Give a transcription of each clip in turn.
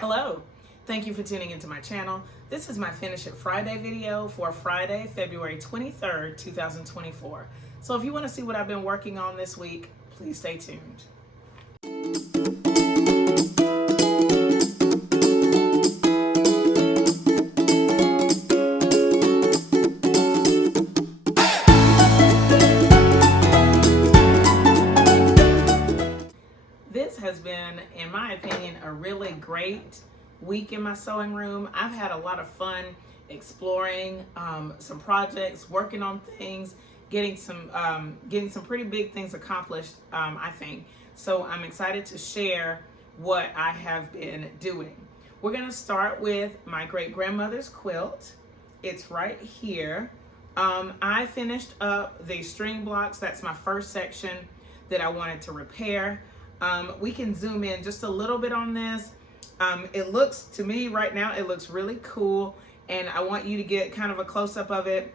Hello, thank you for tuning into my channel. This is my Finish It Friday video for Friday, February 23rd, 2024. So if you want to see what I've been working on this week, please stay tuned. This has been, in my opinion, a really great week in my sewing room. I've had a lot of fun exploring some projects, working on things, getting some pretty big things accomplished, I think. So I'm excited to share what I have been doing. We're going to start with my great-grandmother's quilt. It's right here. I finished up the string blocks. That's my first section that I wanted to repair. We can zoom in just a little bit on this. It looks, to me right now, it looks really cool, and I want you to get kind of a close-up of it.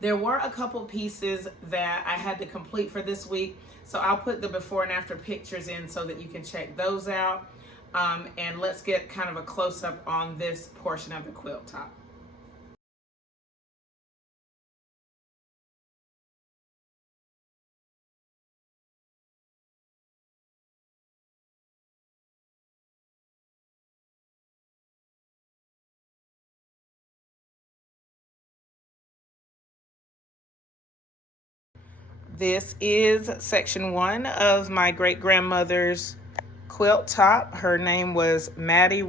There were a couple pieces that I had to complete for this week, so I'll put the before and after pictures in so that you can check those out. And let's get kind of a close-up on this portion of the quilt top. This is section 1 of my great-grandmother's quilt top. Her name was Maddie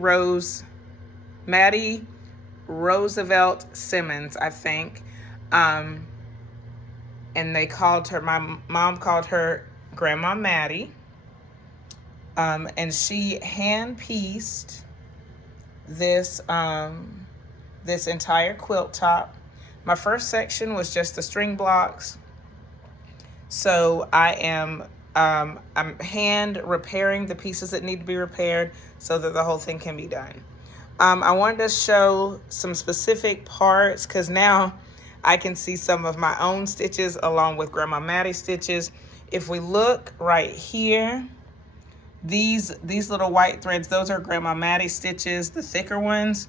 Roosevelt Simmons, I think. And they called her, my mom called her Grandma Maddie. And she hand-pieced this, this entire quilt top. My first section was just the string blocks. So I'm hand repairing the pieces that need to be repaired so that the whole thing can be done. I wanted to show some specific parts because now I can see some of my own stitches along with Grandma Maddie's stitches. If we look right here, these little white threads, those are Grandma Maddie's stitches, the thicker ones.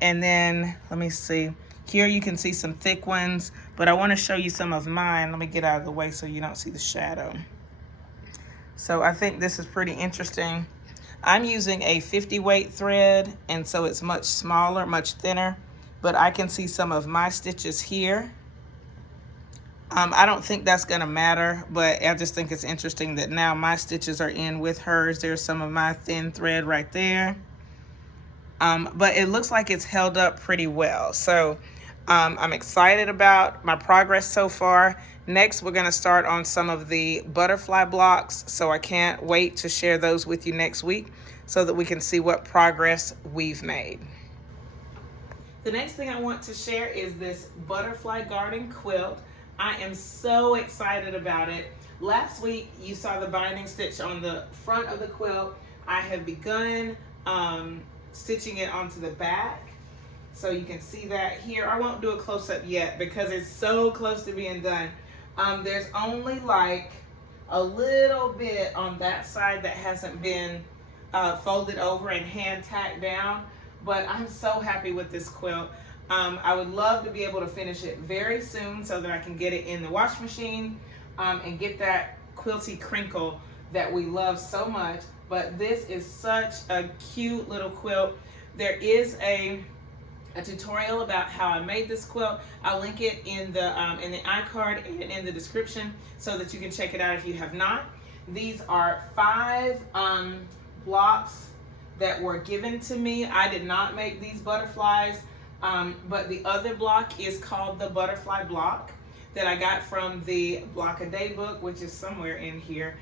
And then, let me see. Here you can see some thick ones, but I want to show you some of mine. Let me get out of the way so you don't see the shadow. So I think this is pretty interesting. I'm using a 50 weight thread, and so it's much smaller, much thinner, but I can see some of my stitches here. I don't think that's gonna matter, but I just think it's interesting that now my stitches are in with hers. There's some of my thin thread right there. But it looks like it's held up pretty well. So I'm excited about my progress so far. Next, we're gonna start on some of the butterfly blocks. So I can't wait to share those with you next week so that we can see what progress we've made. The next thing I want to share is this butterfly garden quilt. I am so excited about it. Last week, you saw the binding stitch on the front of the quilt. I have begun stitching it onto the back. So you can see that here. I won't do a close-up yet because it's so close to being done. There's only like a little bit on that side that hasn't been folded over and hand tacked down, but I'm so happy with this quilt. I would love to be able to finish it very soon so that I can get it in the wash machine and get that quilty crinkle that we love so much. But this is such a cute little quilt. There is a tutorial about how I made this quilt. I'll link it in the iCard and in the description so that you can check it out if you have not. These are 5 blocks that were given to me. I did not make these butterflies, but the other block is called the butterfly block that I got from the Block a Day book, which is somewhere in here.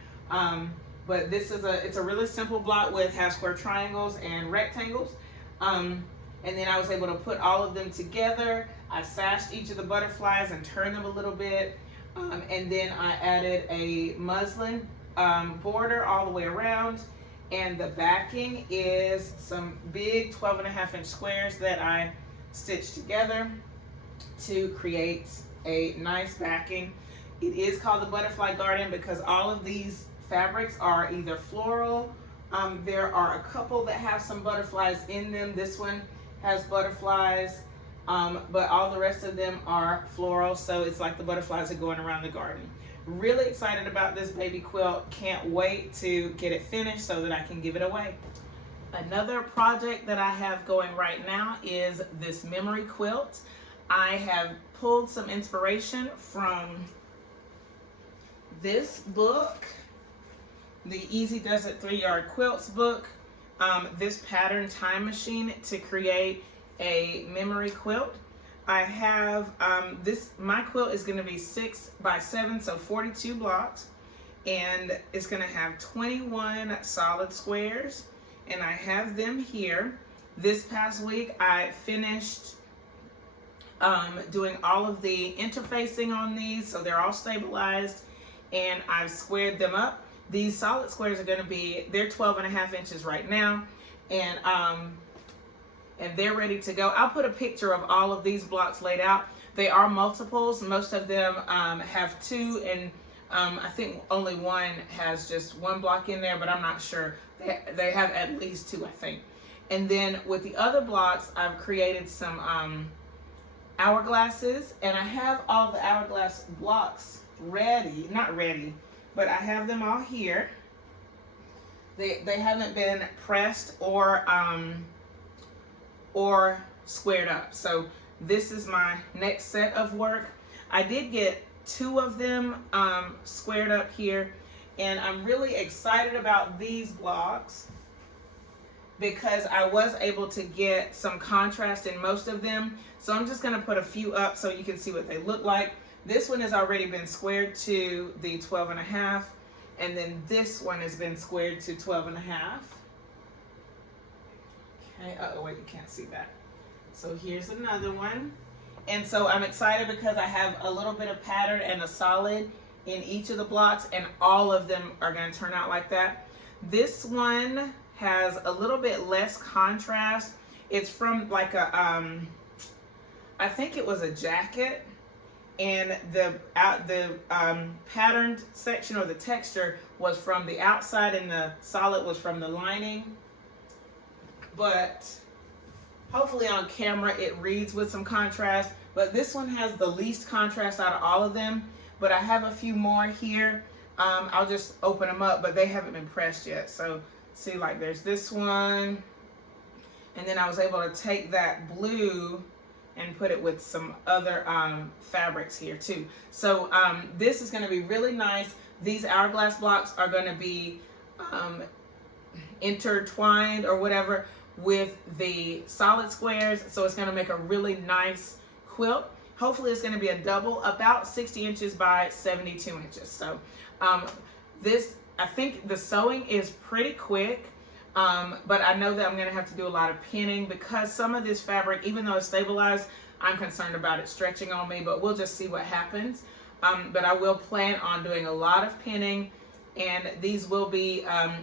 But this is it's a really simple block with half square triangles and rectangles. And then I was able to put all of them together. I sashed each of the butterflies and turned them a little bit. And then I added a muslin border all the way around. And the backing is some big 12.5-inch squares that I stitched together to create a nice backing. It is called the Butterfly Garden because all of these fabrics are either floral There are a couple that have some butterflies in them. This one has butterflies, but all the rest of them are floral, so it's like the butterflies are going around the garden. Really excited about this baby quilt. Can't wait to get it finished so that I can give it away. Another project that I have going right now is this memory quilt. I have pulled some inspiration from this book, the Easy Does It 3-Yard Quilts book, this pattern time machine to create a memory quilt. I have my quilt is going to be 6 by 7, so 42 blocks, and it's going to have 21 solid squares, and I have them here. This past week I finished doing all of the interfacing on these, so they're all stabilized, and I've squared them up. These solid squares are going to be, they're 12.5 inches right now, and they're ready to go. I'll put a picture of all of these blocks laid out. They are multiples. Most of them have 2, and I think only one has just 1 block in there, but I'm not sure. They have at least 2, I think. And then with the other blocks, I've created some hourglasses, and I have all the hourglass blocks ready, not ready, but I have them all here. They haven't been pressed or squared up. So this is my next set of work. I did get 2 of them squared up here, and I'm really excited about these blocks because I was able to get some contrast in most of them. So I'm just going to put a few up so you can see what they look like. This one has already been squared to the 12.5, and then this one has been squared to 12.5. Okay, oh wait, you can't see that. So here's another one. And so I'm excited because I have a little bit of pattern and a solid in each of the blocks, and all of them are going to turn out like that. This one has a little bit less contrast. It's from like a, I think it was a jacket, and the patterned section or the texture was from the outside and the solid was from the lining. But hopefully on camera it reads with some contrast. But this one has the least contrast out of all of them. But I have a few more here. I'll just open them up, but they haven't been pressed yet. So see, like there's this one. And then I was able to take that blue and put it with some other fabrics here too. So this is going to be really nice. These hourglass blocks are going to be intertwined or whatever with the solid squares, so it's going to make a really nice quilt. Hopefully it's going to be a double, about 60 inches by 72 inches. So this, I think the sewing is pretty quick. But I know that I'm going to have to do a lot of pinning because some of this fabric, even though it's stabilized, I'm concerned about it stretching on me, but we'll just see what happens. But I will plan on doing a lot of pinning, and these will be,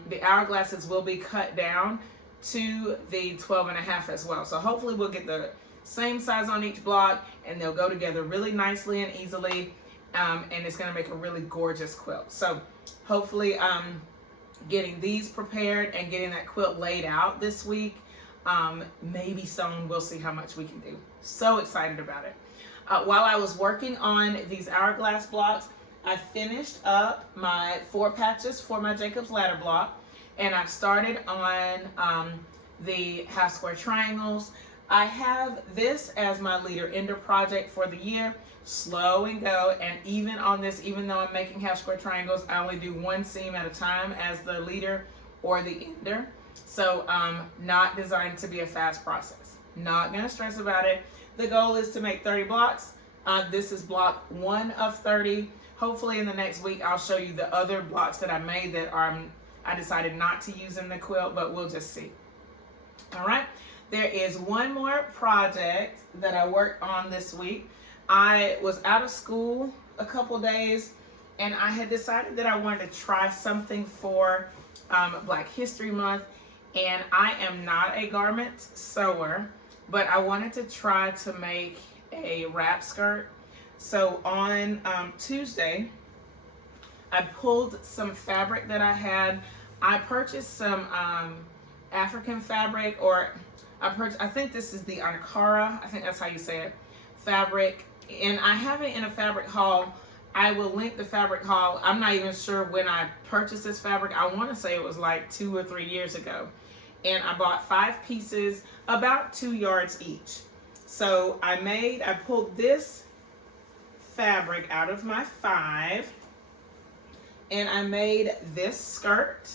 the hourglasses will be cut down to the 12.5 as well. So hopefully we'll get the same size on each block, and they'll go together really nicely and easily, and it's going to make a really gorgeous quilt. So hopefully getting these prepared and getting that quilt laid out this week, maybe sewn. We'll see how much we can do. So excited about it. While I was working on these hourglass blocks, I finished up my 4 patches for my Jacob's Ladder block, and I've started on the half square triangles. I have this as my leader ender project for the year. Slow and go, and even on this, even though I'm making half square triangles, I only do 1 seam at a time as the leader or the ender. So not designed to be a fast process. Not gonna stress about it. The goal is to make 30 blocks. This is block 1 of 30. Hopefully in the next week I'll show you the other blocks that I made that I decided not to use in the quilt, but we'll just see. All right, there is one more project that I worked on this week. I was out of school a couple days, and I had decided that I wanted to try something for Black History Month, and I am not a garment sewer, but I wanted to try to make a wrap skirt. So on Tuesday, I pulled some fabric that I had I purchased some African fabric, or I think this is the Ankara, I think that's how you say it, fabric, and I have it in a fabric haul. I will link the fabric haul. I'm not even sure when I purchased this fabric. I want to say it was like 2 or 3 years ago. And I bought 5 pieces, about 2 yards each. So I pulled this fabric out of my 5, and I made this skirt.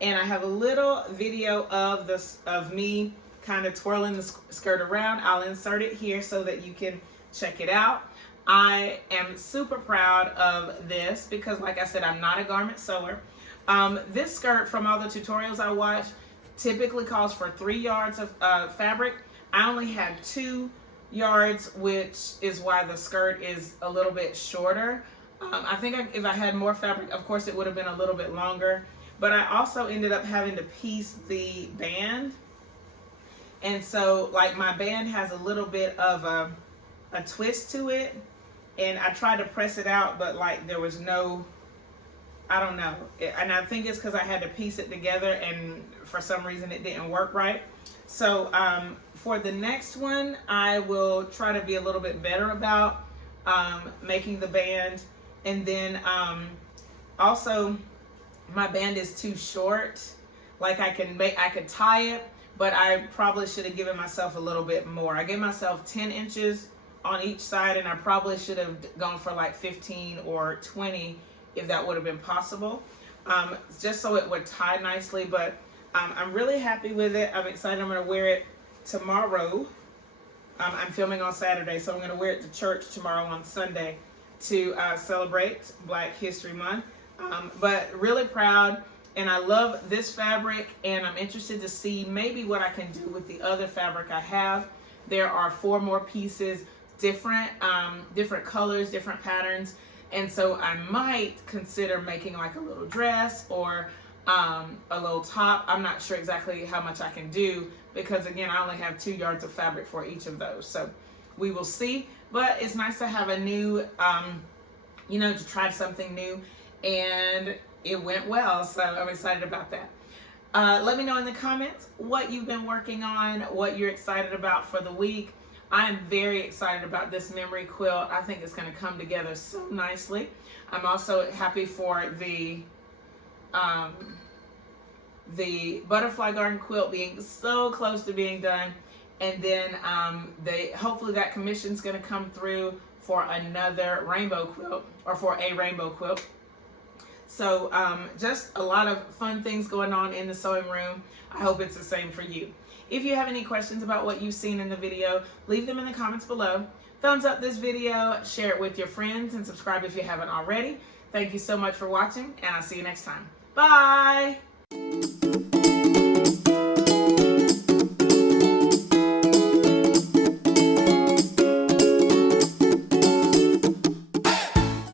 And I have a little video of me kind of twirling the skirt around. I'll insert it here so that you can check it out. I am super proud of this because, like I said, I'm not a garment sewer. This skirt, from all the tutorials I watched, typically calls for 3 yards of fabric. I only had 2 yards, which is why the skirt is a little bit shorter. I think if I had more fabric, of course, it would have been a little bit longer. But I also ended up having to piece the band. And so, like, my band has a little bit of a twist to it. And I tried to press it out, but like there was no, I don't know. And I think it's because I had to piece it together, and for some reason it didn't work right. So for the next one, I will try to be a little bit better about making the band. And then also, my band is too short. Like I could tie it, but I probably should have given myself a little bit more. I gave myself 10 inches on each side, and I probably should have gone for like 15 or 20 if that would have been possible, just so it would tie nicely. But I'm really happy with it. I'm excited. I'm going to wear it tomorrow. I'm filming on Saturday, so I'm going to wear it to church tomorrow on Sunday to celebrate Black History Month. But really proud, and I love this fabric, and I'm interested to see maybe what I can do with the other fabric I have. There are 4 more pieces, different colors, different patterns, and so I might consider making like a little dress or a little top. I'm not sure exactly how much I can do because, again, I only have 2 yards of fabric for each of those, so we will see. But it's nice to have a new, to try something new, and it went well, so I'm excited about that. Let me know in the comments what you've been working on, what you're excited about for the week. I am very excited about this memory quilt. I think it's going to come together so nicely. I'm also happy for the butterfly garden quilt being so close to being done. And then hopefully that commission is going to come through for another rainbow quilt, or for a rainbow quilt. So just a lot of fun things going on in the sewing room. I hope it's the same for you. If you have any questions about what you've seen in the video, leave them in the comments below. Thumbs up this video, share it with your friends, and subscribe if you haven't already. Thank you so much for watching, and I'll see you next time. Bye!